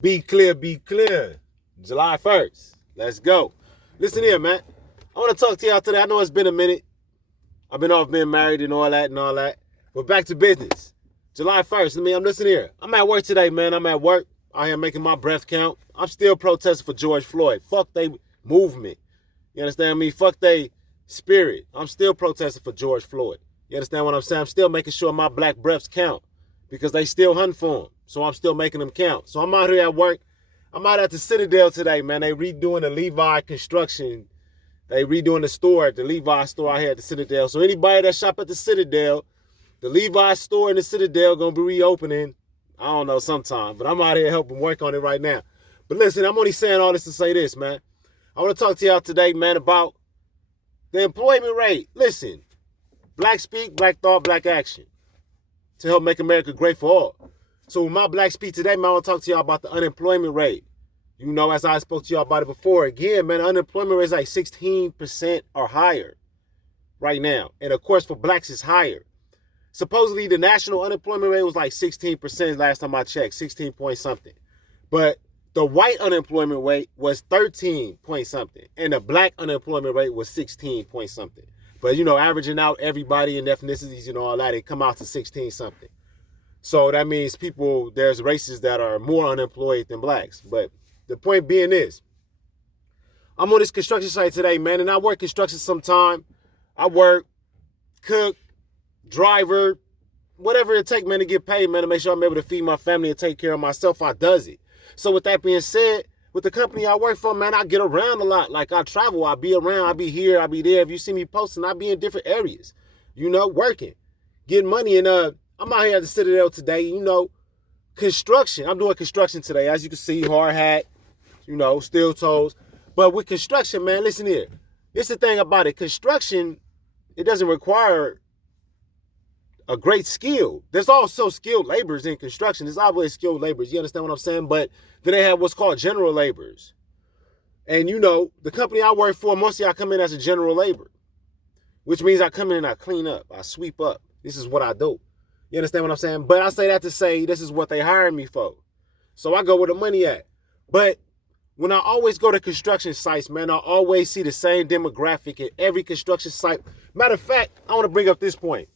Be clear, be clear. July 1st. Let's go. Listen here, man. I want to talk to y'all today. I know it's been a minute. I've been off being married and all that and all that. But back to business. July 1st. I'm listening here. I'm at work today, man. I'm at work. I am making my breath count. I'm still protesting for George Floyd. Fuck they movement. You understand me? Fuck they spirit. I'm still protesting for George Floyd. You understand what I'm saying? I'm still making sure my black breaths count because they still hunting for him. So I'm still making them count. So I'm out here at work. I'm out at the Citadel today, man. They redoing the Levi construction. They redoing the store at the Levi store out here at the Citadel. So anybody that shop at the Citadel, the Levi store in the Citadel gonna be reopening. I don't know sometime, but I'm out here helping work on it right now. But listen, I'm only saying all this to say this, man. I want to talk to y'all today, man, about the employment rate. Listen, black speak, black thought, black action to help make America great for all. So with my black speak today, man, I want to talk to y'all about the unemployment rate. You know, as I spoke to y'all about it before, again, man, the unemployment rate is like 16% or higher right now. And of course, for blacks, it's higher. Supposedly, the national unemployment rate was like 16% last time I checked, 16 point something. But the white unemployment rate was 13 point something. And the black unemployment rate was 16 point something. But, you know, averaging out everybody and ethnicities and all that, it come out to 16 something. So that means there's races that are more unemployed than blacks. But the point being is, I'm on this construction site today, man, and I work construction sometime. I work, cook, driver, whatever it takes, man, to get paid, man, to make sure I'm able to feed my family and take care of myself. I does it. So with that being said, with the company I work for, man, I get around a lot. Like I travel, I be around, I be here, I be there. If you see me posting, I be in different areas, you know, working, getting money. And I'm out here at the Citadel today, you know, construction. I'm doing construction today. As you can see, hard hat, you know, steel toes. But with construction, man, listen here. It's the thing about it. Construction, it doesn't require a great skill. There's also skilled laborers in construction. There's always skilled laborers. You understand what I'm saying? But then they have what's called general laborers. And, you know, the company I work for, most of y'all come in as a general laborer, which means I come in and I clean up. I sweep up. This is what I do. You understand what I'm saying? But I say that to say this is what they hired me for. So I go where the money at. But when I always go to construction sites, man, I always see the same demographic at every construction site. Matter of fact, I want to bring up this point.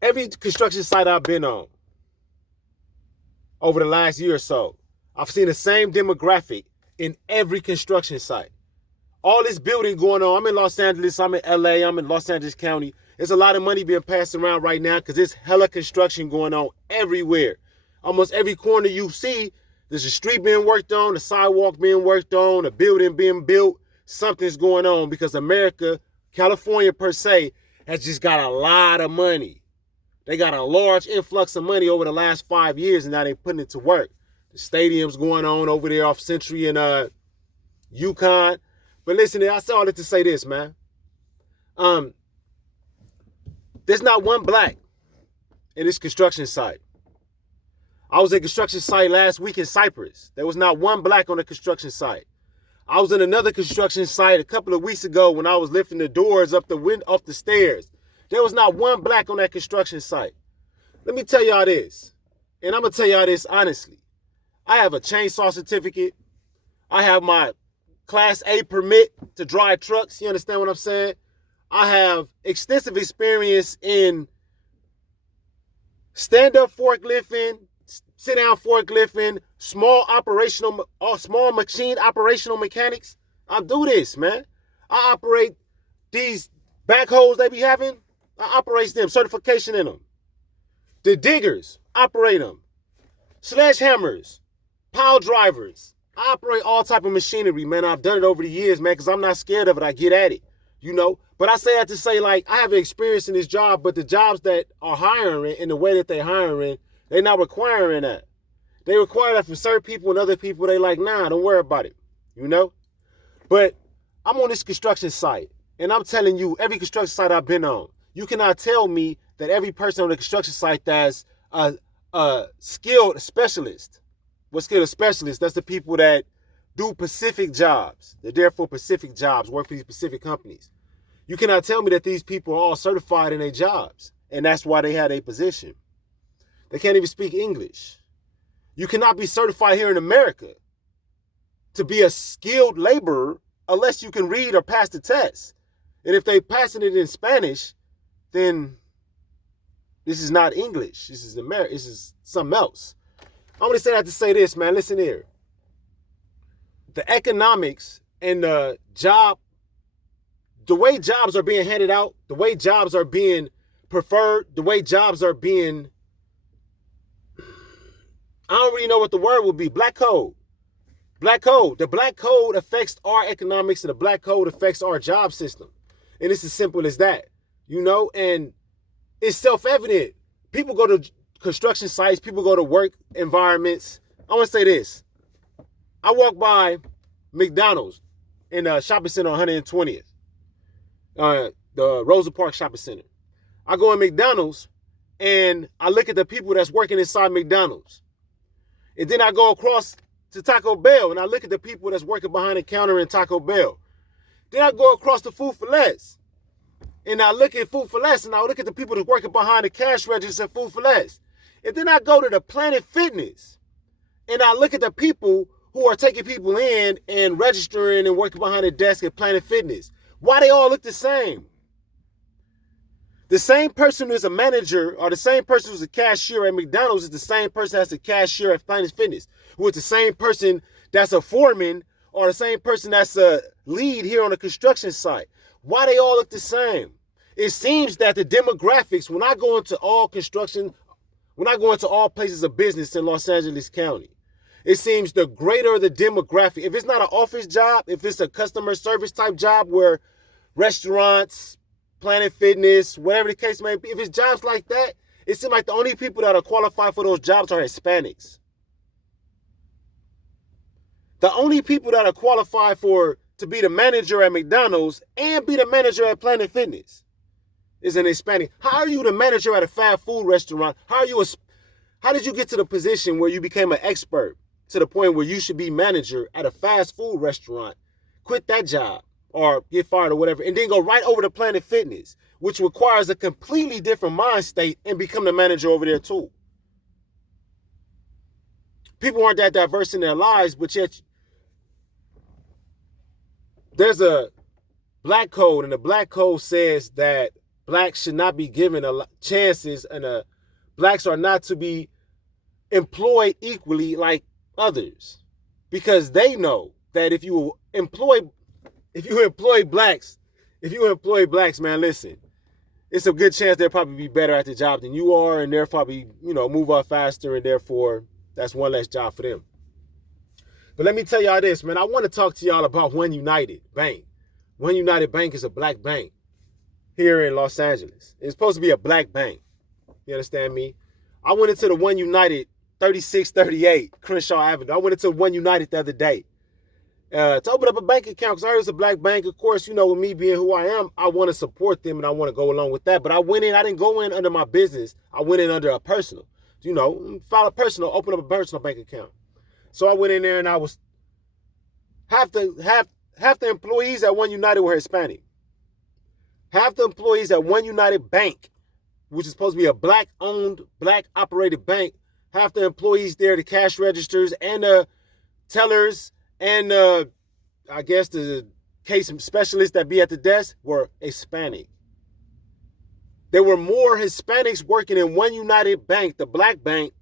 Every construction site I've been on over the last year or so, I've seen the same demographic in every construction site. All this building going on. I'm in Los Angeles, I'm in LA, I'm in Los Angeles County. There's a lot of money being passed around right now because there's hella construction going on everywhere. Almost every corner you see, there's a street being worked on, a sidewalk being worked on, a building being built. Something's going on because America, California per se, has just got a lot of money. They got a large influx of money over the last 5 years, and now they're putting it to work. The stadium's going on over there off Century and Yukon. But listen, I saw it to say this, man. There's not one black in this construction site. I was at a construction site last week in Cyprus. There was not one black on the construction site. I was in another construction site a couple of weeks ago when I was lifting the doors off the stairs. There was not one black on that construction site. Let me tell y'all this, and I'm going to tell y'all this honestly. I have a chainsaw certificate. I have my Class A permit to drive trucks. You understand what I'm saying? I have extensive experience in stand-up forklifting, sit-down forklifting, small machine operational mechanics. I do this, man. I operate these backhoes they be having. I operate them, certification in them. The diggers, operate them. Sledgehammers, pile drivers. I operate all type of machinery, man. I've done it over the years, man, because I'm not scared of it. I get at it, you know. But I say that to say, like, I have experience in this job, but the jobs that are hiring and the way that they're hiring, they're not requiring that. They require that from certain people and other people, they like, nah, don't worry about it, you know. But I'm on this construction site, and I'm telling you, every construction site I've been on, you cannot tell me that every person on the construction site that's a skilled specialist. What's skilled specialist? That's the people that do specific jobs. They're there for specific jobs, work for these specific companies. You cannot tell me that these people are all certified in their jobs, and that's why they had a position. They can't even speak English. You cannot be certified here in America to be a skilled laborer unless you can read or pass the test. And if they passing it in Spanish, then this is not English. This is America. This is something else. I'm going to say that to say this, man. Listen here. The economics and the way jobs are being handed out, the way jobs are being preferred, the way jobs are being, I don't really know what the word would be. Black code. Black code. The black code affects our economics and the black code affects our job system. And it's as simple as that, and it's self-evident. People go to construction sites, people go to work environments. I want to say this. I walk by McDonald's in a shopping center on 120th, the Rosa Parks Shopping Center. I go in McDonald's and I look at the people that's working inside McDonald's. And then I go across to Taco Bell and I look at the people that's working behind the counter in Taco Bell. Then I go across to Food for Less. And I look at Food for Less and I look at the people that's working behind the cash register at Food for Less. And then I go to the Planet Fitness and I look at the people who are taking people in and registering and working behind the desk at Planet Fitness. Why they all look the same? The same person who's a manager or the same person who's a cashier at McDonald's is the same person that's a cashier at Planet Fitness, who is the same person that's a foreman or the same person that's a lead here on a construction site. Why they all look the same? It seems that the demographics, when I go into all places of business in Los Angeles County, it seems the greater the demographic. If it's not an office job, if it's a customer service type job where restaurants, Planet Fitness, whatever the case may be, if it's jobs like that, it seems like the only people that are qualified for those jobs are Hispanics. The only people that are qualified to be the manager at McDonald's and be the manager at Planet Fitness is an Hispanic. How are you the manager at a fast food restaurant? How did you get to the position where you became an expert to the point where you should be manager at a fast food restaurant, quit that job or get fired or whatever, and then go right over to Planet Fitness, which requires a completely different mind state, and become the manager over there too? People aren't that diverse in their lives, but yet there's a black code, and the black code says that blacks should not be given chances, and blacks are not to be employed equally like others, because they know that if you employ blacks, man, listen, it's a good chance they'll probably be better at the job than you are, and they'll probably, move up faster, and therefore that's one less job for them. But let me tell y'all this, man. I want to talk to y'all about One United Bank. One United Bank is a black bank here in Los Angeles. It's supposed to be a black bank. You understand me? I went into the One United 3638 Crenshaw Avenue. I went into One United the other day to open up a bank account because I heard it's a black bank. Of course, with me being who I am, I want to support them and I want to go along with that. But I went in, I didn't go in under my business. I went in under a personal, file a personal, open up a personal bank account. So I went in there and I was half the employees at One United were Hispanic. Half the employees at One United Bank, which is supposed to be a black-owned, black-operated bank, half the employees there, the cash registers and the tellers and I guess the case specialists that be at the desk were Hispanic. There were more Hispanics working in One United Bank, the black bank,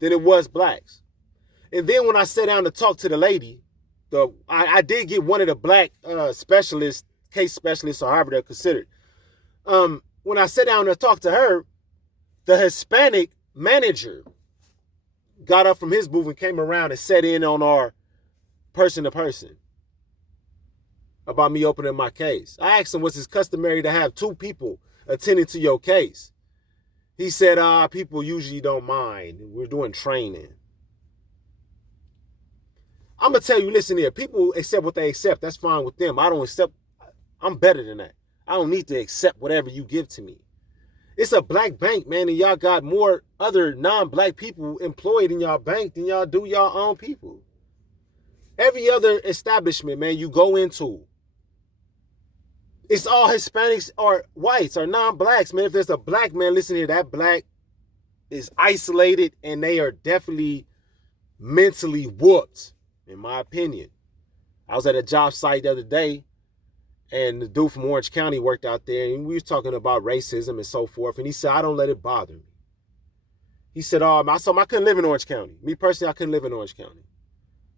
than it was blacks. And then when I sat down to talk to the lady, I did get one of the black specialists, case specialists, or however they're considered. When I sat down to talk to her, the Hispanic manager got up from his booth and came around and sat in on our person-to-person about me opening my case. I asked him, was it customary to have two people attending to your case? He said, people usually don't mind. We're doing training. I'm going to tell you, listen here, people accept what they accept. That's fine with them. I don't accept. I'm better than that. I don't need to accept whatever you give to me. It's a black bank, man, and y'all got more other non-black people employed in y'all bank than y'all do y'all own people. Every other establishment, man, you go into, it's all Hispanics or whites or non-blacks, man. If there's a black man, listen here, that black is isolated and they are definitely mentally whooped, in my opinion. I was at a job site the other day, and the dude from Orange County worked out there, and we was talking about racism and so forth, and he said, I don't let it bother me. He said, I couldn't live in Orange County. Me personally, I couldn't live in Orange County.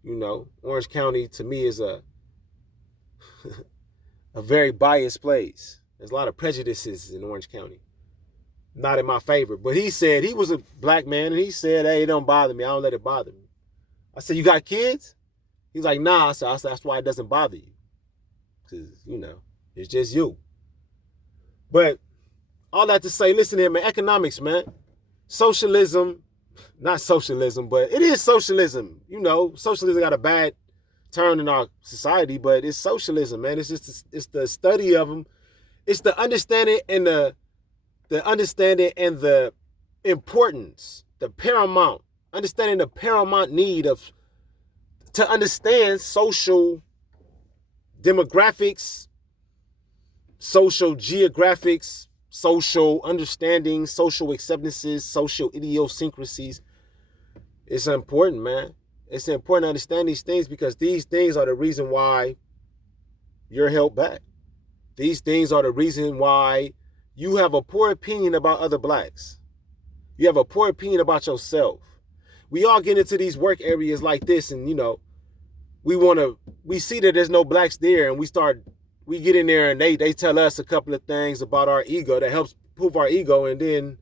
You know, Orange County to me is a very biased place. There's a lot of prejudices in Orange County. Not in my favor. But he said, he was a black man, and he said, hey, it don't bother me. I don't let it bother me. I said, you got kids? He's like, nah. I said, that's why it doesn't bother you. Because, you know, it's just you. But all that to say, listen here, man, economics, man. Socialism, not socialism, but it is socialism. You know, socialism got a bad turn in our society, but it's socialism, man. It's just it's the study of them. It's the understanding and the importance, the paramount, understanding the paramount need to understand social demographics, social geographics, social understanding, social acceptances, social idiosyncrasies. It's important, man. It's important to understand these things because these things are the reason why you're held back. These things are the reason why you have a poor opinion about other blacks. You have a poor opinion about yourself. We all get into these work areas like this and, you know, we see that there's no blacks there and we get in there and they tell us a couple of things about our ego that helps prove our ego, and then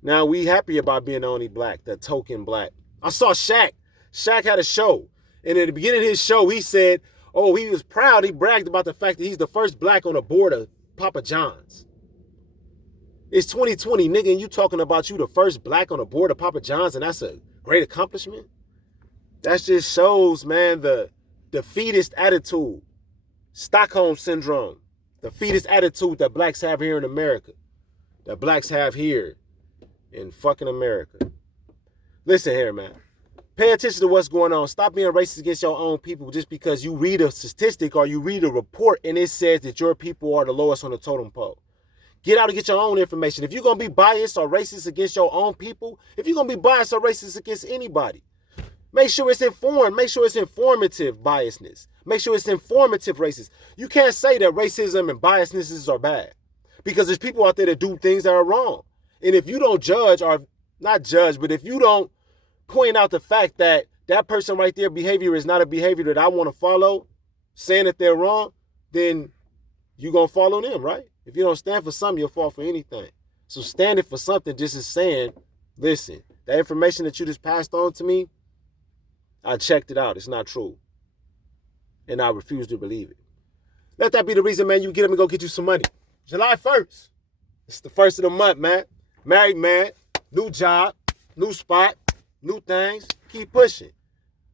now we happy about being the only black, the token black. I saw Shaq. Shaq had a show, and at the beginning of his show, he said, oh, he was proud. He bragged about the fact that he's the first black on the board of Papa John's. It's 2020, nigga, and you talking about you the first black on the board of Papa John's, and that's a great accomplishment? That just shows, man, the defeatist attitude. Stockholm syndrome, the fetus attitude that blacks have here in America, that blacks have here in fucking America. Listen here, man. Pay attention to what's going on. Stop being racist against your own people just because you read a statistic or you read a report and it says that your people are the lowest on the totem pole. Get out and get your own information. If you're going to be biased or racist against your own people, if you're going to be biased or racist against anybody, make sure it's informed. Make sure it's informative biasness. Make sure it's informative racist. You can't say that racism and biasnesses are bad because there's people out there that do things that are wrong. And if you don't judge, or not judge, but if you don't point out the fact that that person right there behavior is not a behavior that I want to follow, saying that they're wrong, then you're going to follow them, right? If you don't stand for something, you'll fall for anything. So standing for something just is saying, listen, that information that you just passed on to me, I checked it out. It's not true. And I refuse to believe it. Let that be the reason, man, you get up and go get you some money. July 1st. It's the first of the month, man. Married man, new job, new spot, new things. Keep pushing.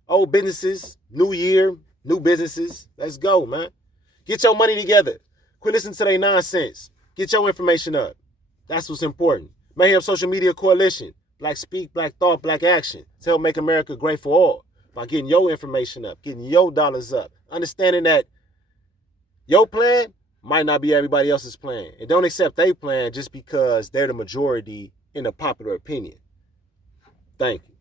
Old businesses, new year, new businesses. Let's go, man. Get your money together. Quit listening to their nonsense. Get your information up. That's what's important. Mayhams Social Media Coalition. Black speak, black thought, black action. To help make America great for all. By getting your information up, getting your dollars up. Understanding that your plan might not be everybody else's plan. And don't accept their plan just because they're the majority in the popular opinion. Thank you.